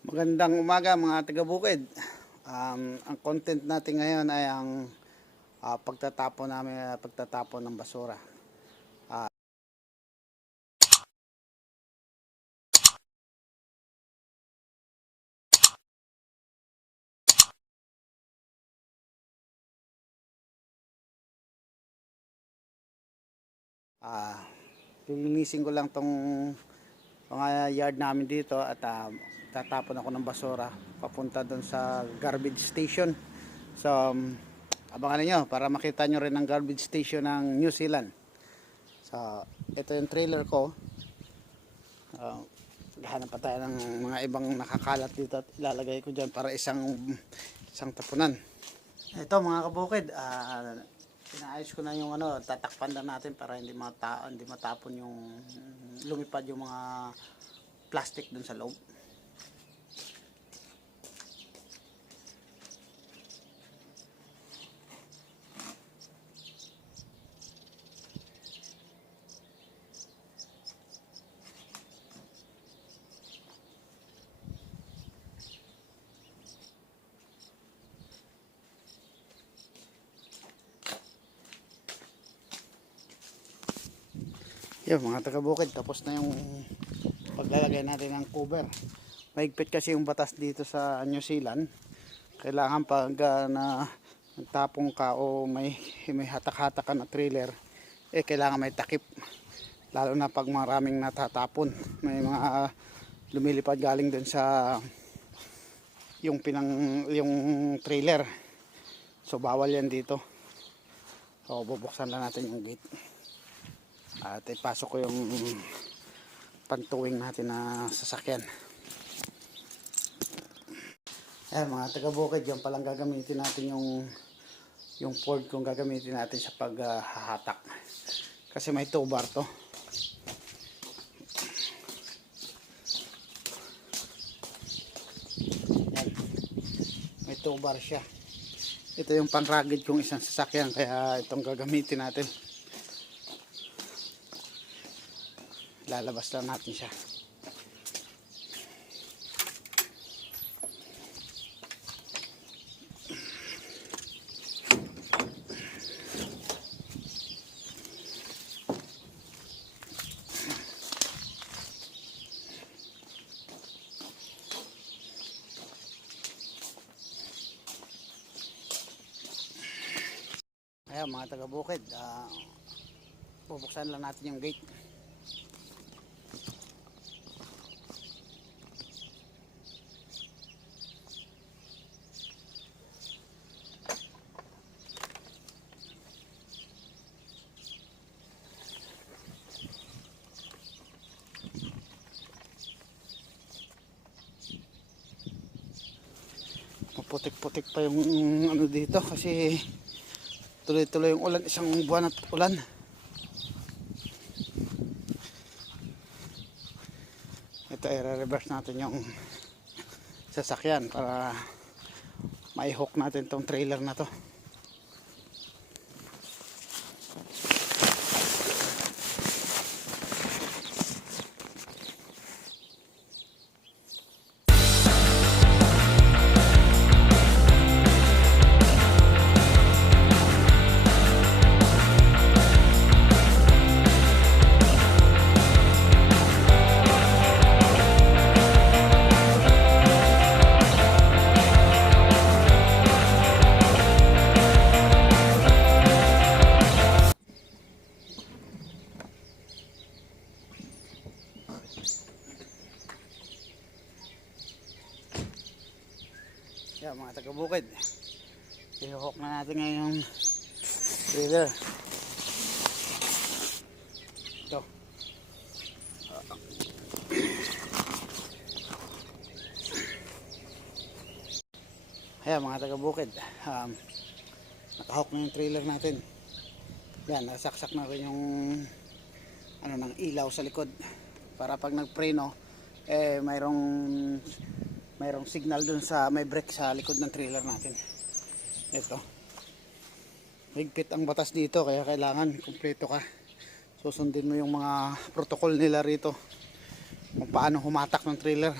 Magandang umaga mga taga-bukid. Ang content natin ngayon ay ang pagtatapon ng basura. Ah, ah, Lilinisin ko lang tong mga yard namin dito at tatapon ako ng basura papunta doon sa garbage station. So, abangan niyo para makita nyo rin ang garbage station ng New Zealand. So, ito yung trailer ko. Hanap pa tayo ng mga ibang nakakalat dito at ilalagay ko dyan para isang tapunan. Ito mga kabukid, inaayos ko na yung tatakpan na natin para hindi matapon yung lumipad yung mga plastic dun sa loob. Yan mga taga-bukid, tapos na yung paglalagay natin ng cover. Mahigpit kasi yung batas dito sa New Zealand. Kailangan pag nagtapong ka o may hatak-hatak ka na trailer, kailangan may takip. Lalo na pag maraming natatapon. May mga lumilipad galing dun sa yung trailer. So bawal yan dito. So bubuksan lang natin yung gate. At ipasok ko yung pantuwing natin na sasakyan. Ayan mga taga-bukid, yan palang gagamitin natin yung Ford kung gagamitin natin sa paghahatak. Kasi may 2 bar to. Yan. May 2 bar siya. Ito yung pang-rugged kong isang sasakyan, kaya itong gagamitin natin. Lalabas lang natin siya. Ayan mga taga-bukid, bubuksan lang natin yung gate. Putik-putik pa yung dito kasi tuloy-tuloy yung ulan, isang buwan at ulan. Ito i-reverse natin yung sasakyan para mai-hook natin tong trailer na to. Yan mga taga-bukid, i-hook na natin ngayon yung trailer. Ito. Ayan mga taga-bukid, nakahook na yung trailer natin. Yan, nasaksak na rin yung ng ilaw sa likod para pag nagpreno mayroong signal dun sa may brake sa likod ng trailer natin. Ito, higpit ang batas dito kaya kailangan kumpleto ka, susundin mo yung mga protocol nila rito kung paano humatak ng trailer.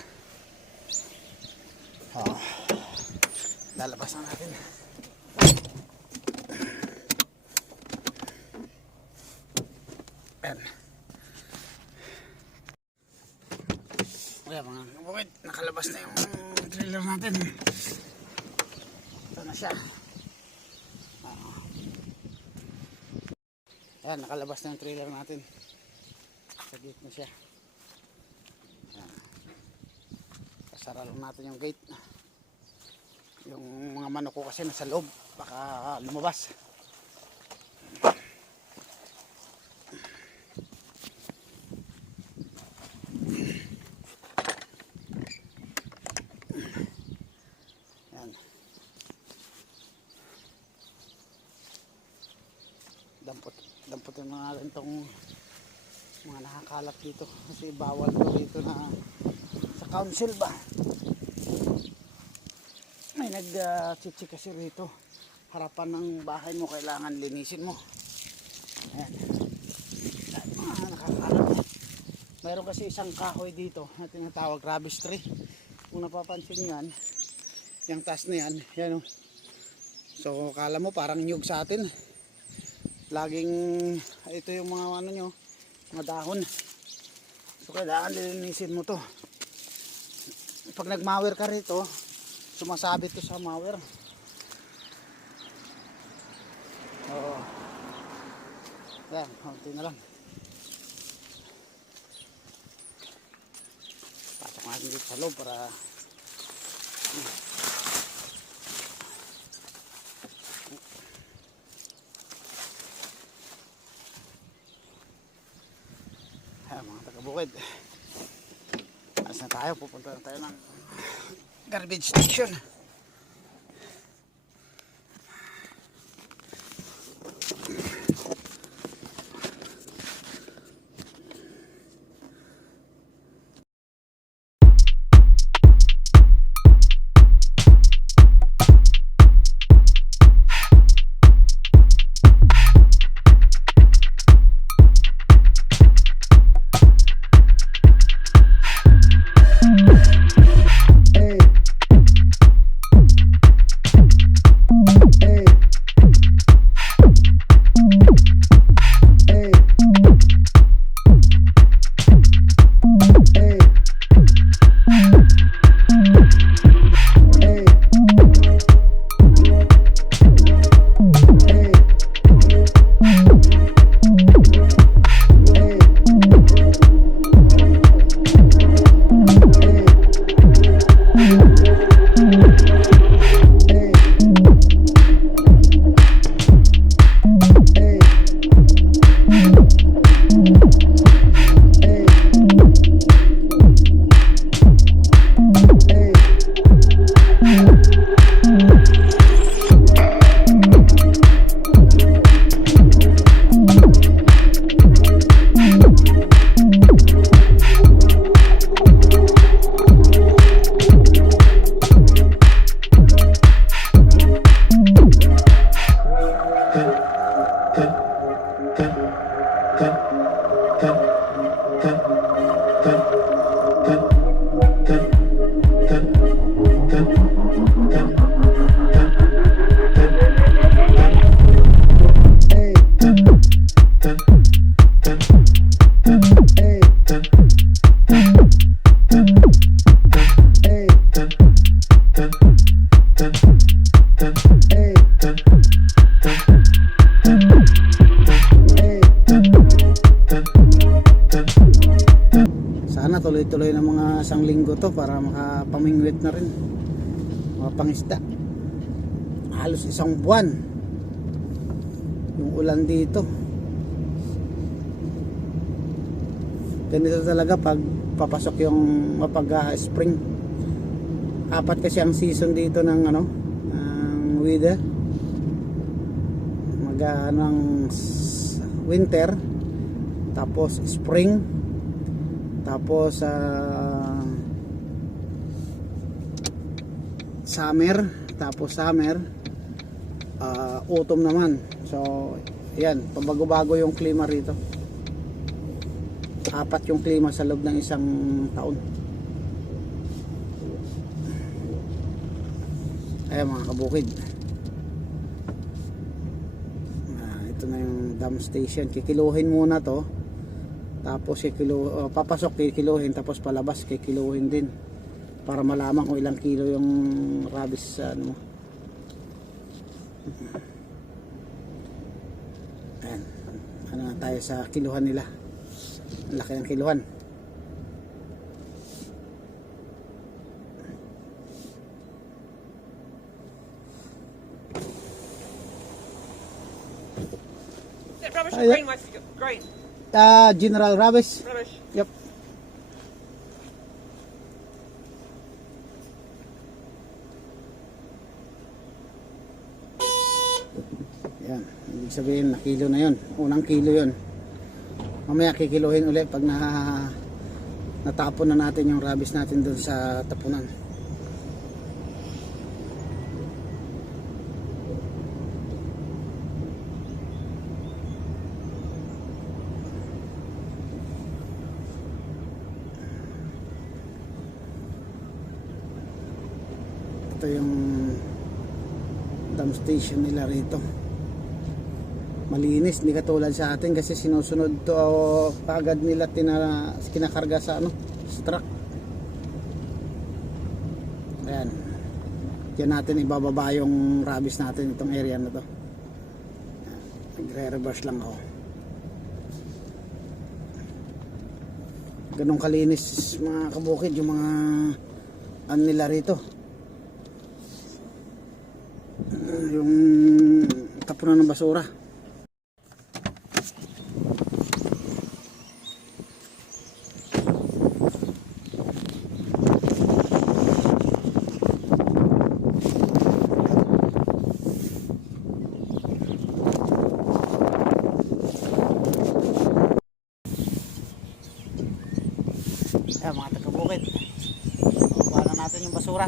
Oh, lalabas na natin. Ayan. Kaya mga kabukid, nakalabas na yung trailer natin. Ito na siya. Ayan, nakalabas na yung trailer natin. Sa gate na siya. Ayan. Kasara lang natin yung gate. Yung mga manok ko kasi nasa loob, baka lumabas. Ayan. Damputin mga ganitong mga nakakalat dito kasi bawal to dito na sa council ba. May nag-chichi kasi rito, harapan ng bahay mo, kailangan linisin mo. Ayan, mga nakakalat. Mayroon kasi isang kahoy dito na tinatawag rubbish tree. Kung napapansin nyo yan, yung taas na yan, yan o. So kala mo parang nyug sa atin, laging ito yung mga ano nyo, mga dahon. So kailangan lilinisin mo to. Pag nagmower ka rito, sumasabit to sa mower. Oo. Yan, konti na lang. Pasok natin dito sa loob para ayan, mga taga-bukid. Alas na tayo, pupunta na tayo ng garbage station. Sana tuloy-tuloy ng mga isang linggo to para makapamingwit na rin, mga pangisda. Halos isang buwan yung ulan dito. Ganito talaga pag papasok yung mapag-spring. Apat kasi ang season dito ng ano, ng weather. Ng winter, tapos spring, tapos summer, tapos summer, autumn naman. So yan, pabago-bago yung klima rito. Apat yung klima sa loob ng isang taon. Ayan mga kabukid. Ito na yung dam station. Kikiluhin muna to. Tapos papasok kikiluhin, tapos palabas kikiluhin din. Para malaman kung ilang kilo yung rabies sa ano. Ayan. Ano na tayo sa kiluhan nila. Ang laki ng kiluhan. Rubbish or green wax? Green. General rabies. Rubbish. Yep. Yan. Ibig sabihin na kilo na yun. Unang kilo yun. Mamaya kikiluhin ulit pag natapon na natin yung rabies natin dun sa tapunan. Ito yung dam station nila rito. Malinis, hindi katulad sa atin kasi sinusunod to kagad nila kinakarga sa sa truck. Ayan. Diyan natin ibababa yung rabies natin itong area na to. Nagre-reverse lang ako. Ganong kalinis mga kabukid yung mga nila rito. Yung tapunan ng basura. Ayan mga taga-bukid, baba na natin yung basura.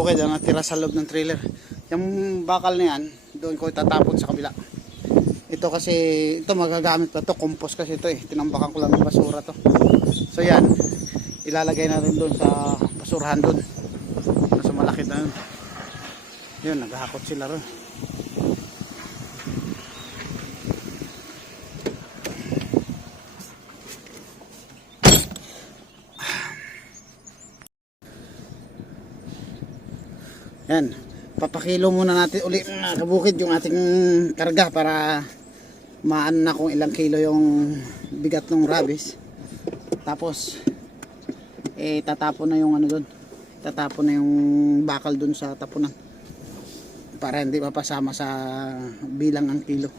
Bukid ang natira sa loob ng trailer. Yung bakal na yan, doon ko itatapon sa kabila. Ito kasi, ito magagamit pa to, compost kasi ito tinambakan ko lang ng basura to. So yan, ilalagay na rin doon sa basurahan doon. Sa malaki na yun. Yun, naghahakot sila rin. Yan, papakilo muna natin ulit mga kabukid yung ating karga para maano na kung ilang kilo yung bigat ng rabies. Tapos tatapon na yung doon. Tatapon na yung bakal doon sa tapunan. Para hindi mapasama sa bilang ang kilo.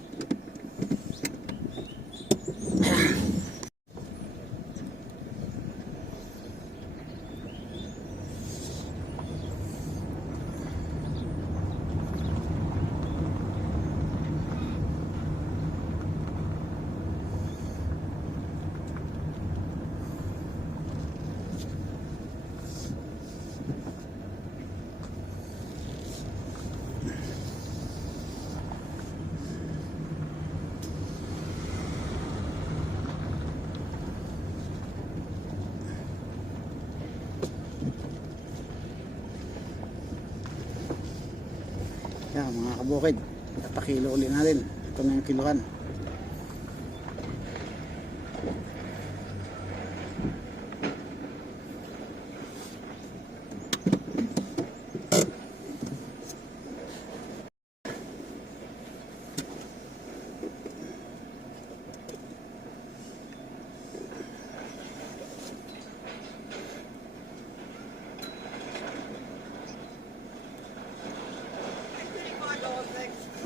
Yan mga kabukid, papakilo ulit natin. Ito na yung kiluhan.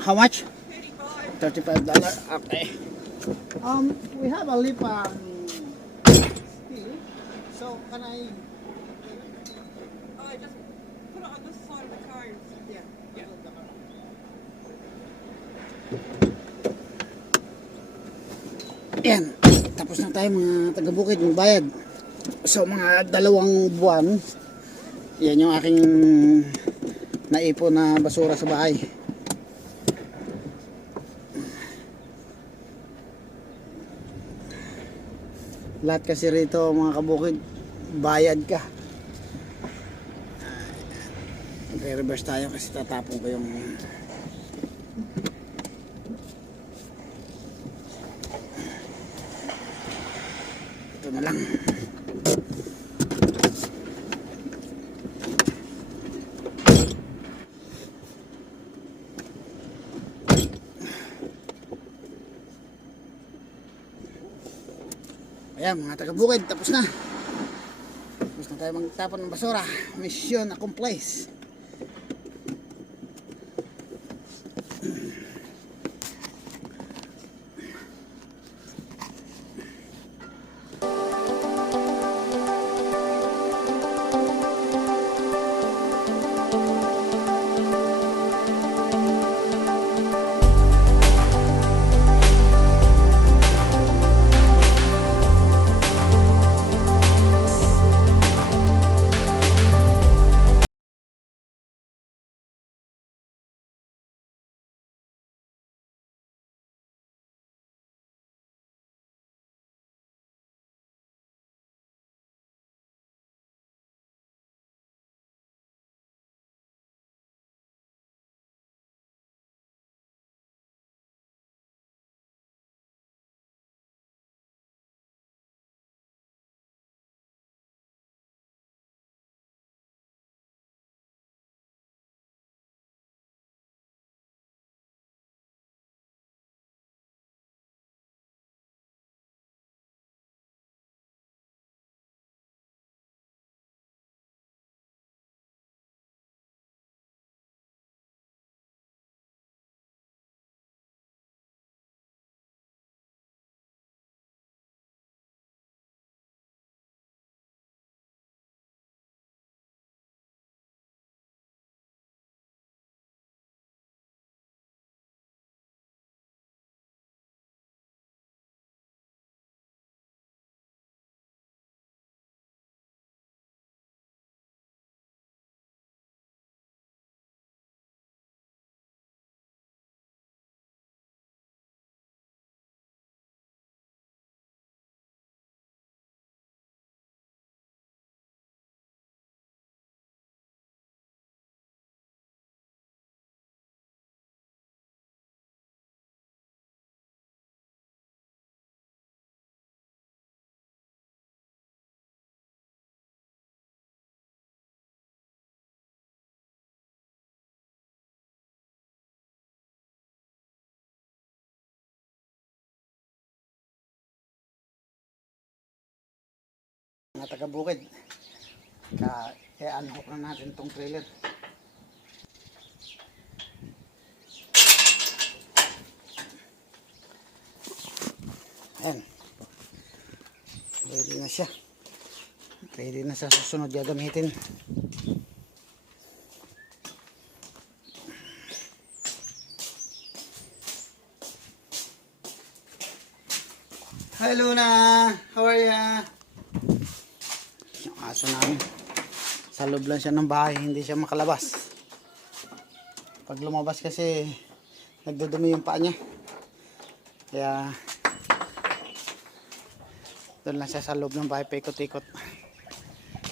How much? $35. Okay. We have a lip So, can I... Oh, I just put it on this side of the car. Yeah. Yeah. Yan. Tapos na tayo mga taga-bukid, magbayad. So, mga 2 buwan, yan yung aking naipon na basura sa bahay. Lahat kasi rito mga kabukid, bayad ka. Reverse tayo kasi tatapon ko yung ito na lang. Ayan mga taga-bukid, tapos na tayo magtapon ng basura. Mission accomplished. Mga taga-bukid, i-unhook na natin tong trailer. Ayan, ready na siya. Ready na sa susunod gagamitin. Hi Luna, how are ya? Yung aso namin, sa loob lang siya ng bahay, hindi siya makalabas. Pag lumabas kasi nagdudumi yung paa niya, kaya doon lang siya sa loob ng bahay, paikot-ikot.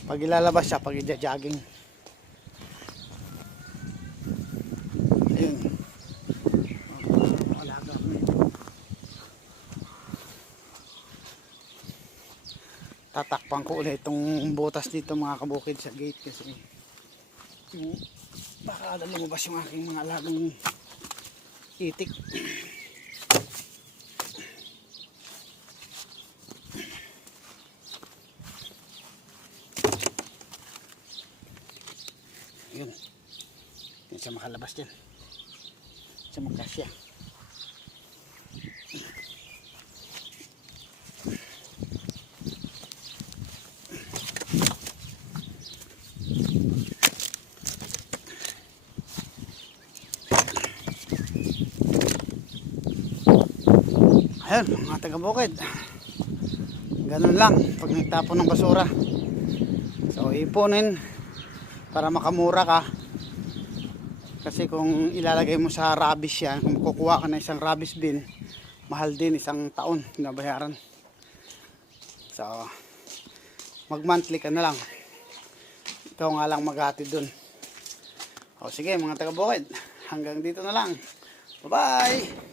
Pag ilalabas siya, pag i-jogging. Ayun, alaga kami. Tatakpan ko ulit itong butas dito mga kabukid sa gate kasi baka lumabas yung aking mga alagang itik. Yun, hindi siya makalabas dyan, siya magkasya. Ayun, mga taga-bukid. Ganun lang pag nagtapon ng basura. So ipunin para makamura ka. Kasi kung ilalagay mo sa rubbish yan, kung kukuha ka na isang rubbish bin, mahal din, isang taon nabayaran. So mag monthly ka na lang. Ikaw nga lang maghatid dun. O sige mga taga-bukid, hanggang dito na lang. Bye bye.